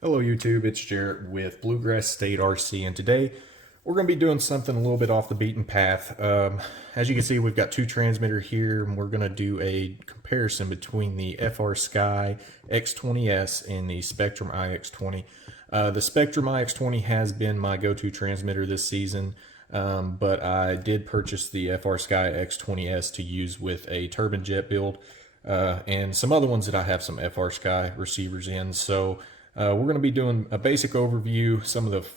Hello YouTube, it's Jarrett with Bluegrass State RC, and today we're going to be doing something a little bit off the beaten path. As you can see, we've got two transmitters here, and we're going to do a comparison between the FrSky X20S and the Spektrum IX20. The Spektrum IX20 has been my go-to transmitter this season, but I did purchase the FrSky X20S to use with a turbine jet build and some other ones that I have some FrSky receivers in. So we're going to be doing a basic overview, some of the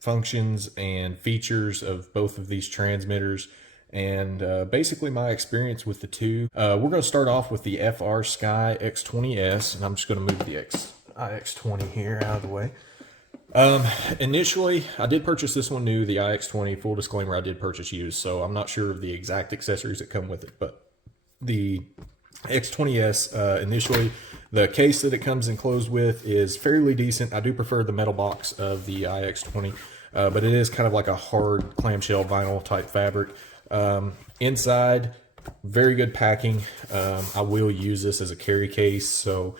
functions and features of both of these transmitters, and basically my experience with the two. We're going to start off with the FrSky X20S, and I'm just going to move the IX20 here out of the way. Initially, I did purchase this one new, the IX20. Full disclaimer, I did purchase used, so I'm not sure of the exact accessories that come with it, but the X20S, initially, the case that it comes enclosed with is fairly decent. I do prefer the metal box of the IX20, but it is kind of like a hard clamshell vinyl type fabric. Inside, very good packing. I will use this as a carry case, so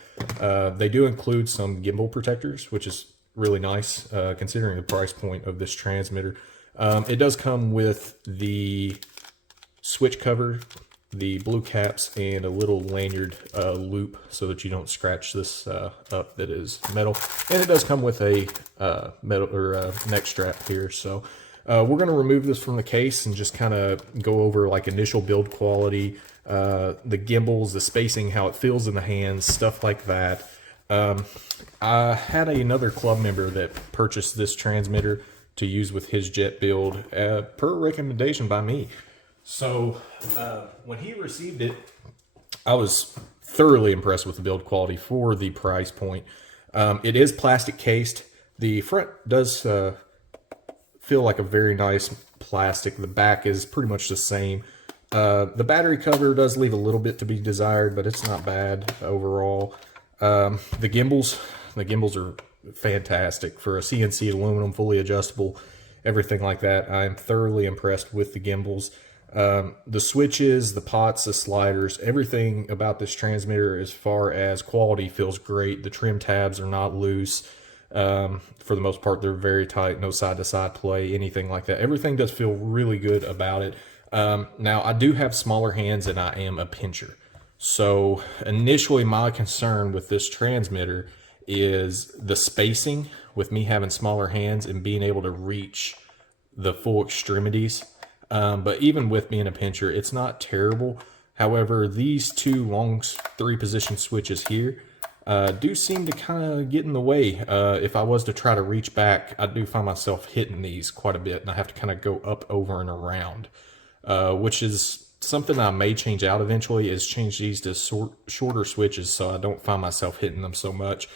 they do include some gimbal protectors, which is really nice considering the price point of this transmitter. It does come with the switch cover, the blue caps, and a little lanyard loop so that you don't scratch this up that is metal. And it does come with a metal or neck strap here. So we're going to remove this from the case and just kind of go over like initial build quality, the gimbals, the spacing, how it feels in the hands, stuff like that. I had another club member that purchased this transmitter to use with his jet build per recommendation by me. So when he received it, I was thoroughly impressed with the build quality for the price point. It is plastic cased. The front does feel like a very nice plastic. The back is pretty much the same. The battery cover does leave a little bit to be desired, but it's not bad overall. The gimbals are fantastic for a CNC aluminum, fully adjustable, everything like that. I'm thoroughly impressed with the gimbals. The switches, the pots, the sliders, everything about this transmitter as far as quality feels great. The trim tabs are not loose. For the most part, they're very tight, no side-to-side play, anything like that. Everything does feel really good about it. Now, I do have smaller hands and I am a pincher. So initially, my concern with this transmitter is the spacing with me having smaller hands and being able to reach the full extremities. But even with being a pincher, it's not terrible. However, these two long 3-position switches here do seem to kind of get in the way. If I was to try to reach back, I do find myself hitting these quite a bit, and I have to kind of go up, over, and around, which is something I may change out eventually, is change these to shorter switches so I don't find myself hitting them so much.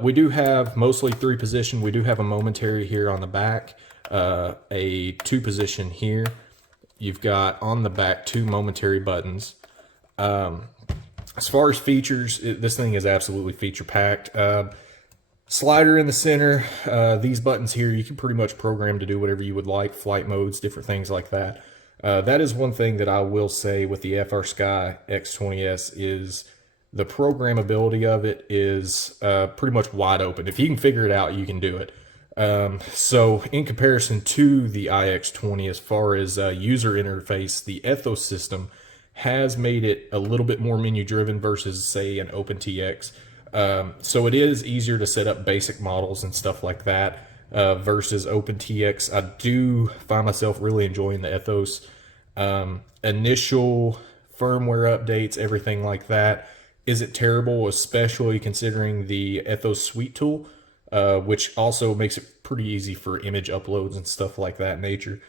We do have mostly 3-position. We do have a momentary here on the back. A 2-position here. You've got on the back 2 momentary buttons. As far as features, this thing is absolutely feature packed. Slider in the center. These buttons here, you can pretty much program to do whatever you would like, flight modes, different things like that. That is one thing that I will say with the FrSky X20S is the programmability of it is pretty much wide open. If you can figure it out, you can do it. So in comparison to the IX20, as far as user interface, the Ethos system has made it a little bit more menu driven versus say an OpenTX. So it is easier to set up basic models and stuff like that versus OpenTX. I do find myself really enjoying the Ethos. Initial firmware updates, everything like that. Is it terrible, especially considering the Ethos Suite tool? Which also makes it pretty easy for image uploads and stuff like that nature.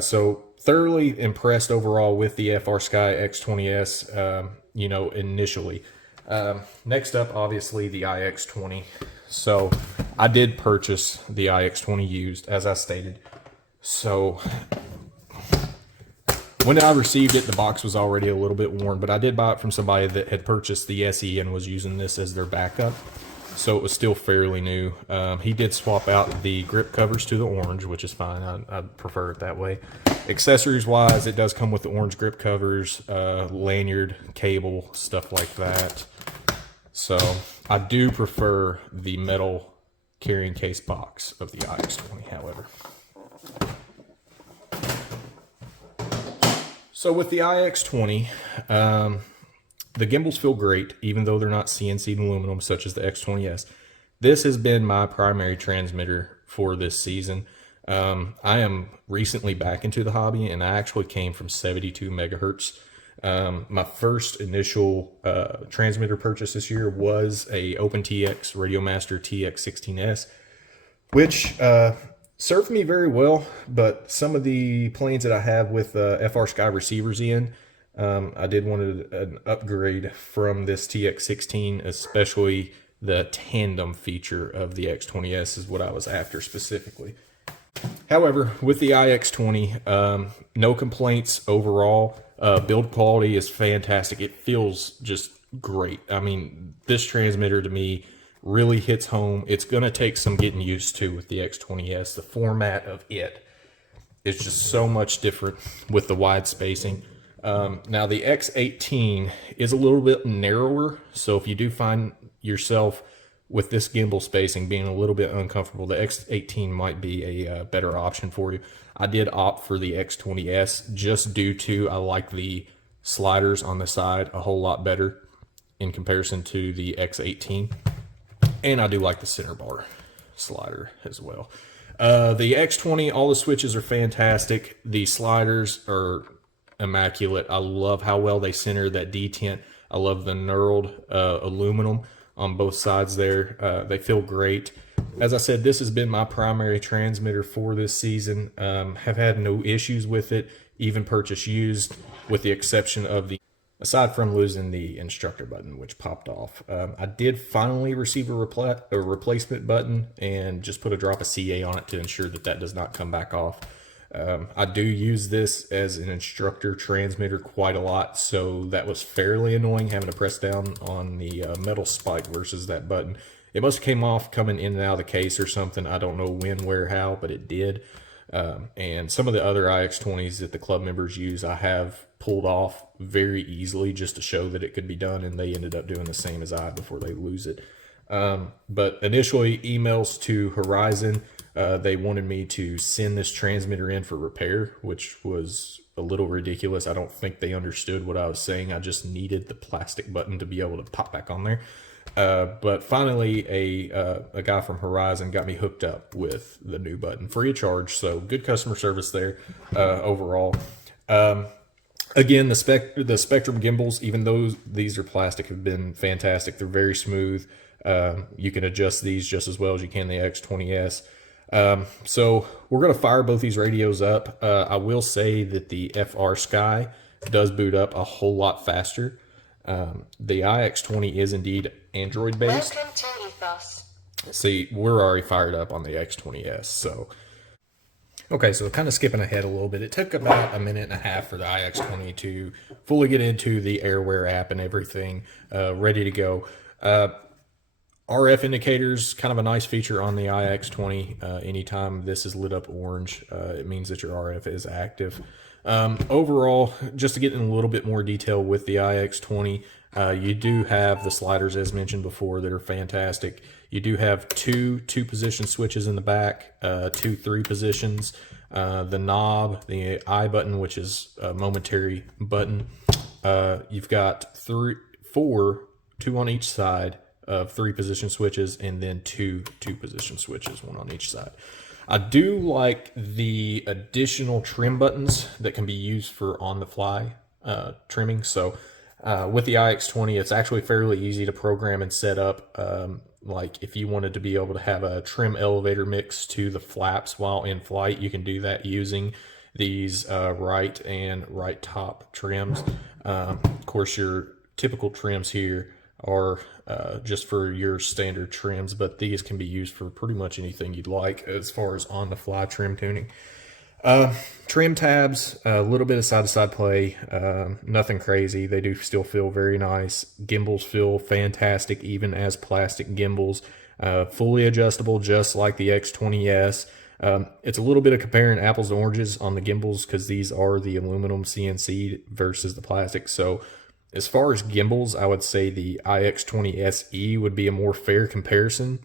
So thoroughly impressed overall with the FrSky X20S, initially. Next up, obviously, the IX20. So I did purchase the IX20 used, as I stated. So when I received it, the box was already a little bit worn, but I did buy it from somebody that had purchased the SE and was using this as their backup. So it was still fairly new. He did swap out the grip covers to the orange, which is fine. I prefer it that way. Accessories wise, it does come with the orange grip covers, lanyard, cable, stuff like that. So I do prefer the metal carrying case box of the IX20, however. So with the IX20, the gimbals feel great, even though they're not CNC'd aluminum such as the X20S. This has been my primary transmitter for this season. I am recently back into the hobby, and I actually came from 72 megahertz. My first initial transmitter purchase this year was a OpenTX Radiomaster TX16S, which served me very well, but some of the planes that I have with FrSky receivers in, I did want an upgrade from this TX16, especially the tandem feature of the X20S is what I was after specifically. However, with the IX20, no complaints overall. Build quality is fantastic. It feels just great. I mean, this transmitter to me really hits home. It's going to take some getting used to with the X20S. The format of it is just so much different with the wide spacing. Now the X18 is a little bit narrower, so if you do find yourself with this gimbal spacing being a little bit uncomfortable, the X18 might be a better option for you. I did opt for the X20S just due to I like the sliders on the side a whole lot better in comparison to the X18. And I do like the center bar slider as well. The X20, all the switches are fantastic. The sliders are immaculate. I love how well they center that detent. I love the knurled aluminum on both sides there. They feel great. As I said, this has been my primary transmitter for this season. Have had no issues with it, even purchase used, with the exception of aside from losing the instructor button, which popped off. I did finally receive a replacement button and just put a drop of CA on it to ensure that that does not come back off. I do use this as an instructor transmitter quite a lot, so that was fairly annoying having to press down on the metal spike versus that button. It must have came off coming in and out of the case or something. I don't know when, where, how, but it did. And some of the other IX20s that the club members use, I have pulled off very easily just to show that it could be done, and they ended up doing the same as I before they lose it. But initially, emails to Horizon, they wanted me to send this transmitter in for repair, which was a little ridiculous. I don't think they understood what I was saying. I just needed the plastic button to be able to pop back on there. But finally, a guy from Horizon got me hooked up with the new button free of charge. So good customer service there overall. Again, the Spektrum gimbals, even though these are plastic, have been fantastic. They're very smooth. You can adjust these just as well as you can the X20S. So we're going to fire both these radios up. I will say that the FrSky does boot up a whole lot faster. The IX20 is indeed Android based. Welcome to Ethos. See, we're already fired up on the X20S, so. Okay, so kind of skipping ahead a little bit. It took about a minute and a half for the IX20 to fully get into the AirWare app and everything, ready to go. RF indicators, kind of a nice feature on the IX20. Anytime this is lit up orange, it means that your RF is active. Overall, just to get in a little bit more detail with the IX20, you do have the sliders, as mentioned before, that are fantastic. You do have two position switches in the back, 2 3 positions, the knob, the I button, which is a momentary button. You've got 4, 2 on each side of 3 position switches, and then 2 position switches, 1 on each side. I do like the additional trim buttons that can be used for on-the-fly trimming. So with the IX20, it's actually fairly easy to program and set up. Like if you wanted to be able to have a trim elevator mix to the flaps while in flight, you can do that using these right and right top trims. Of course, your typical trims here are just for your standard trims, but these can be used for pretty much anything you'd like as far as on-the-fly trim tuning. Trim tabs, a little bit of side-to-side play, nothing crazy. They do still feel very nice. Gimbals feel fantastic, even as plastic gimbals. Fully adjustable, just like the X20S. It's a little bit of comparing apples to oranges on the gimbals because these are the aluminum CNC versus the plastic. So as far as gimbals, I would say the IX20 SE would be a more fair comparison.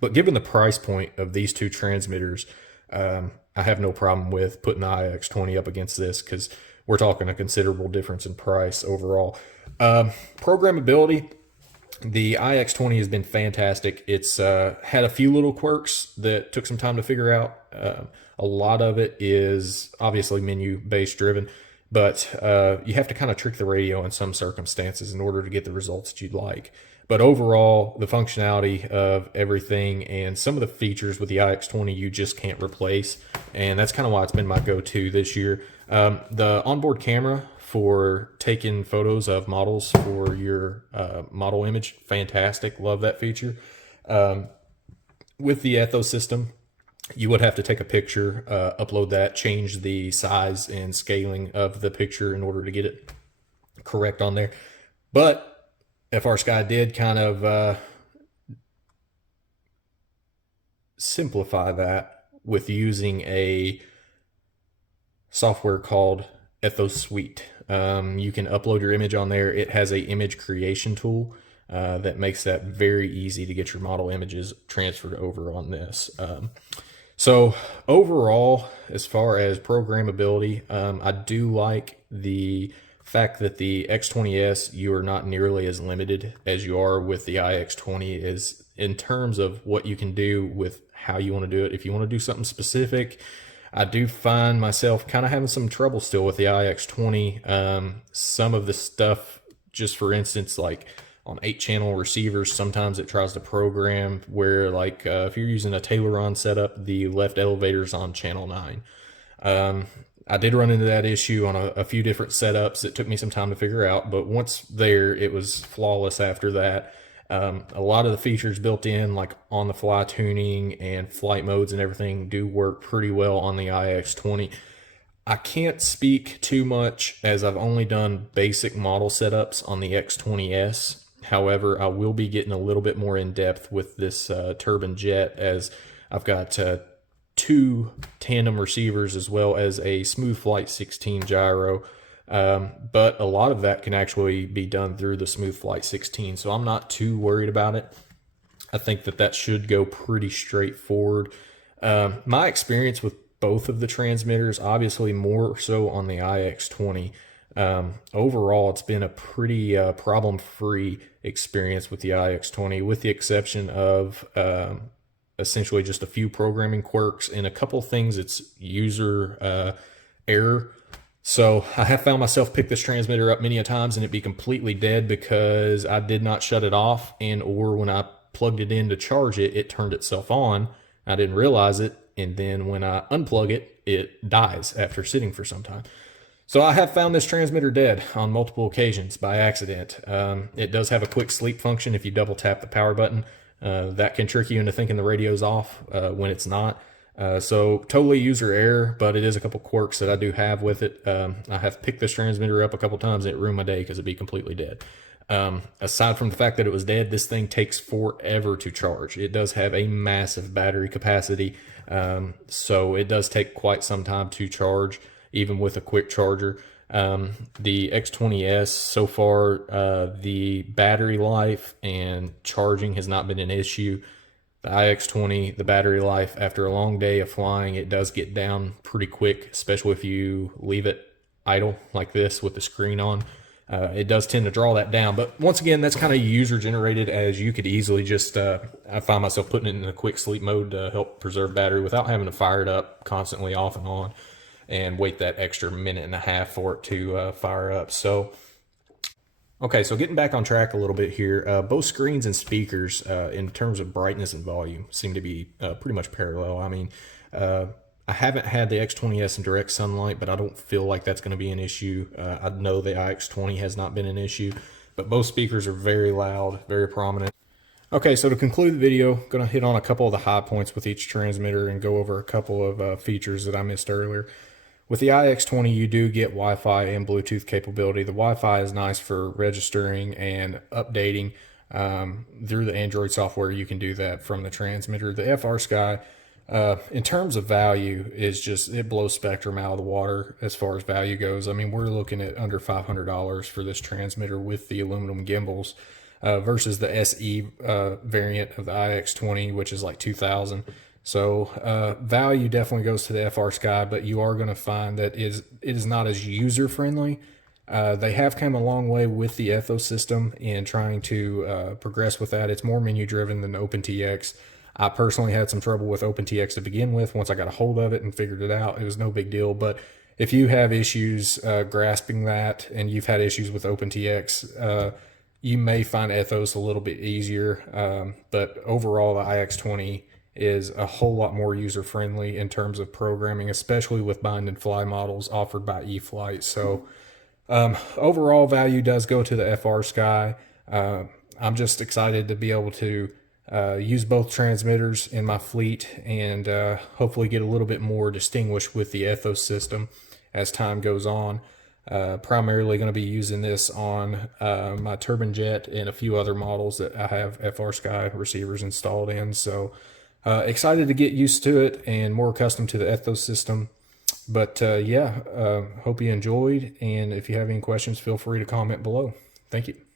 But given the price point of these two transmitters, I have no problem with putting the IX20 up against this, because we're talking a considerable difference in price overall. Programmability, the IX20 has been fantastic. It's had a few little quirks that took some time to figure out. A lot of it is obviously menu based driven, but you have to kind of trick the radio in some circumstances in order to get the results that you'd like. But overall, the functionality of everything and some of the features with the IX20 you just can't replace. And that's kind of why it's been my go-to this year. The onboard camera for taking photos of models for your model image, fantastic. Love that feature. With the Ethos system, you would have to take a picture, upload that, change the size and scaling of the picture in order to get it correct on there. But FrSky did kind of simplify that with using a software called Ethos Suite. You can upload your image on there. It has a image creation tool that makes that very easy to get your model images transferred over on this. So overall, as far as programmability, I do like the fact that the X20S, you are not nearly as limited as you are with the IX20 is in terms of what you can do with how you want to do it. If you want to do something specific, I do find myself kind of having some trouble still with the IX20. Some of the stuff, just for instance, like on 8-channel receivers, sometimes it tries to program where, like, if you're using a Tayloron setup, the left elevator's on channel 9. I did run into that issue on a few different setups. It took me some time to figure out, but once there, it was flawless after that. A lot of the features built in, like on the fly tuning and flight modes and everything, do work pretty well on the IX20. I can't speak too much as I've only done basic model setups on the X20S. However, I will be getting a little bit more in depth with this turbine jet, as I've got 2 tandem receivers as well as a smooth flight 16 gyro. But a lot of that can actually be done through the smooth flight 16, so I'm not too worried about it. I think that should go pretty straightforward. My experience with both of the transmitters, obviously more so on the IX20, overall it's been a pretty problem-free experience with the IX20, with the exception of essentially just a few programming quirks and a couple things it's user error. So I have found myself pick this transmitter up many a times and it be completely dead because I did not shut it off, and or when I plugged it in to charge it, it turned itself on. I didn't realize it, and then when I unplug it, it dies after sitting for some time. So I have found this transmitter dead on multiple occasions by accident. It does have a quick sleep function if you double tap the power button. That can trick you into thinking the radio's off when it's not. So totally user error, but it is a couple quirks that I do have with it. I have picked this transmitter up a couple times and it ruined my day because it'd be completely dead. Aside from the fact that it was dead, this thing takes forever to charge. It does have a massive battery capacity, so it does take quite some time to charge, even with a quick charger. The X20S, so far, the battery life and charging has not been an issue. The IX20, the battery life, after a long day of flying, it does get down pretty quick, especially if you leave it idle like this with the screen on. It does tend to draw that down, but once again, that's kind of user generated, as you could easily just, I find myself putting it in a quick sleep mode to help preserve battery without having to fire it up constantly off and on and wait that extra minute and a half for it to fire up. So, okay, so getting back on track a little bit here, both screens and speakers in terms of brightness and volume seem to be pretty much parallel. I mean, I haven't had the X20S in direct sunlight, but I don't feel like that's going to be an issue. I know the IX20 has not been an issue, but both speakers are very loud, very prominent. Okay, so to conclude the video, I'm going to hit on a couple of the high points with each transmitter and go over a couple of features that I missed earlier. With the IX20, you do get Wi-Fi and Bluetooth capability. The Wi-Fi is nice for registering and updating through the Android software. You can do that from the transmitter. The FrSky, in terms of value, is just, it blows Spektrum out of the water as far as value goes. I mean, we're looking at under $500 for this transmitter with the aluminum gimbals. versus the SE variant of the IX20, which is like 2000. So value definitely goes to the FrSky, but you are going to find that it is not as user friendly. They have come a long way with the Ethos system in trying to progress with that. It's more menu driven than OpenTX. I personally had some trouble with OpenTX to begin with. Once I got a hold of it and figured it out, it was no big deal. But if you have issues grasping that, and you've had issues with OpenTX, you may find Ethos a little bit easier. But overall, the IX20 is a whole lot more user-friendly in terms of programming, especially with bind and fly models offered by eFlight. So overall value does go to the FrSky. I'm just excited to be able to use both transmitters in my fleet and hopefully get a little bit more distinguished with the Ethos system as time goes on. Primarily going to be using this on my Turbine Jet and a few other models that I have FrSky receivers installed in. So excited to get used to it and more accustomed to the Ethos system. But hope you enjoyed. And if you have any questions, feel free to comment below. Thank you.